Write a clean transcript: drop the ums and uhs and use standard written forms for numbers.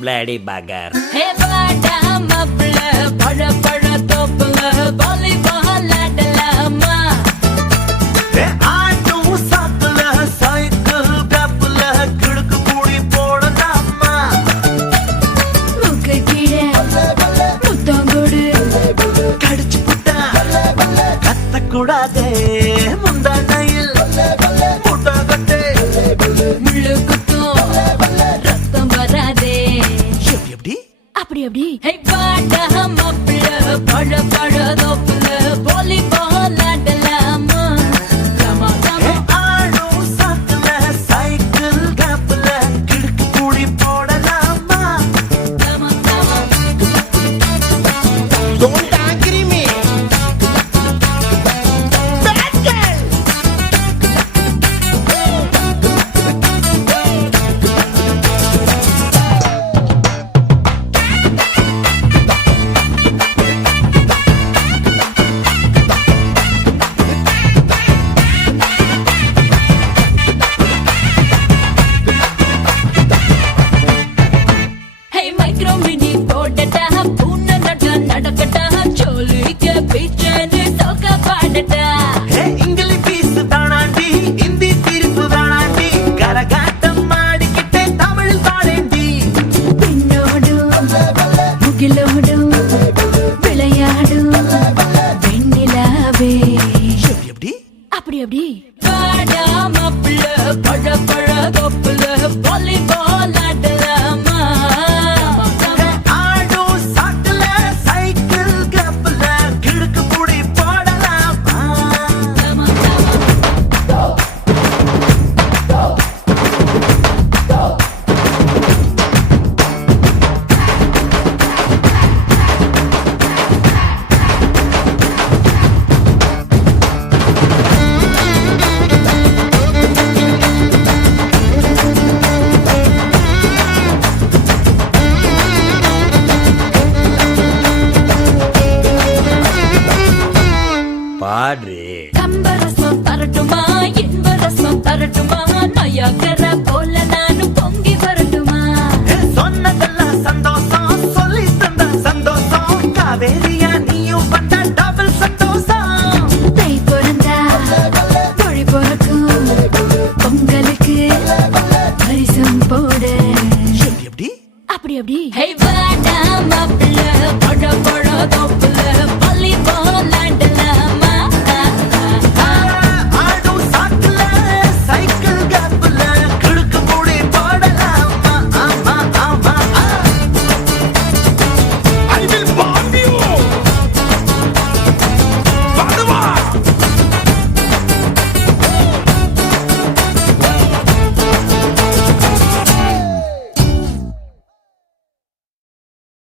பிளேடி பகர். ஹே வாடா மாப்ள பழ பழ தோப்புல வாலிபால் ஆடலாமா. ஏ ஆட்டும் சாக்குல சைக்கிள் கப்புல கிடுக்கு கூடி போடலாமா. முக்கு கீழே முத்தங்கொடு கடிச்சு புட்டா கத்தக்கூடாதே முந்தானையில் புட்டாகட்டே முள்ளு குத்தும் ரத்தம் வராதே. எப்படி அப்படி அப்படி ஹே வாடா மாப்ள பழ பழ தோப்புல வாலிபால் ஆடலாமா. லமா லமா ஆடும் சாக்குல சைக்கிள் கப்புல கிடுக்கு கூடி போடலாமா. லமா லமா. Don't agree me. Bad girl. Hey micro mini போடட்டா பூனை நட நடக்கட்டா சோலிக்க பீச்சனு சோக பாடட்டா. ஏ இங்கிலீஷ் பீஸ் தானாண்டி ஹிந்தி தீர்ப்பு தானாண்டி கரகாட்டம் மாடிக்கிட்டே தமிழ் தானேண்டி. பின்னோடும் முகிலோடும் விளையாடும் வெண்ணிலாவே. எப்படி அப்படி அப்படி வாடா மாப்ள பழ பழ தோப்புல வாலிபால் ஆடலாமா. ஆடும் சாக்குல சைக்கிள் கப்புல கிடுக்கு கூடி போடலாமா. லமா லமா. பாடு. கம்பரசம் தரட்டுமா இன்பரசம் தரட்டுமா நயாகர போல நானும் பொங்கி வரட்டுமா. ஏ சொன்னதெல்லாம் சந்தோஷம் சொல்லி தந்த சந்தோஷம் காவேரியா நீயும் வந்த டபுள் சந்தோஷம். தை பிறந்தா மொழி பிறக்கும் பொங்கலுக்கு பரிசம் போட. எப்படி அப்படி அப்படி ஹே வாடா மாப்ள பழ பழ தோப்புல வாலிபால் ஆட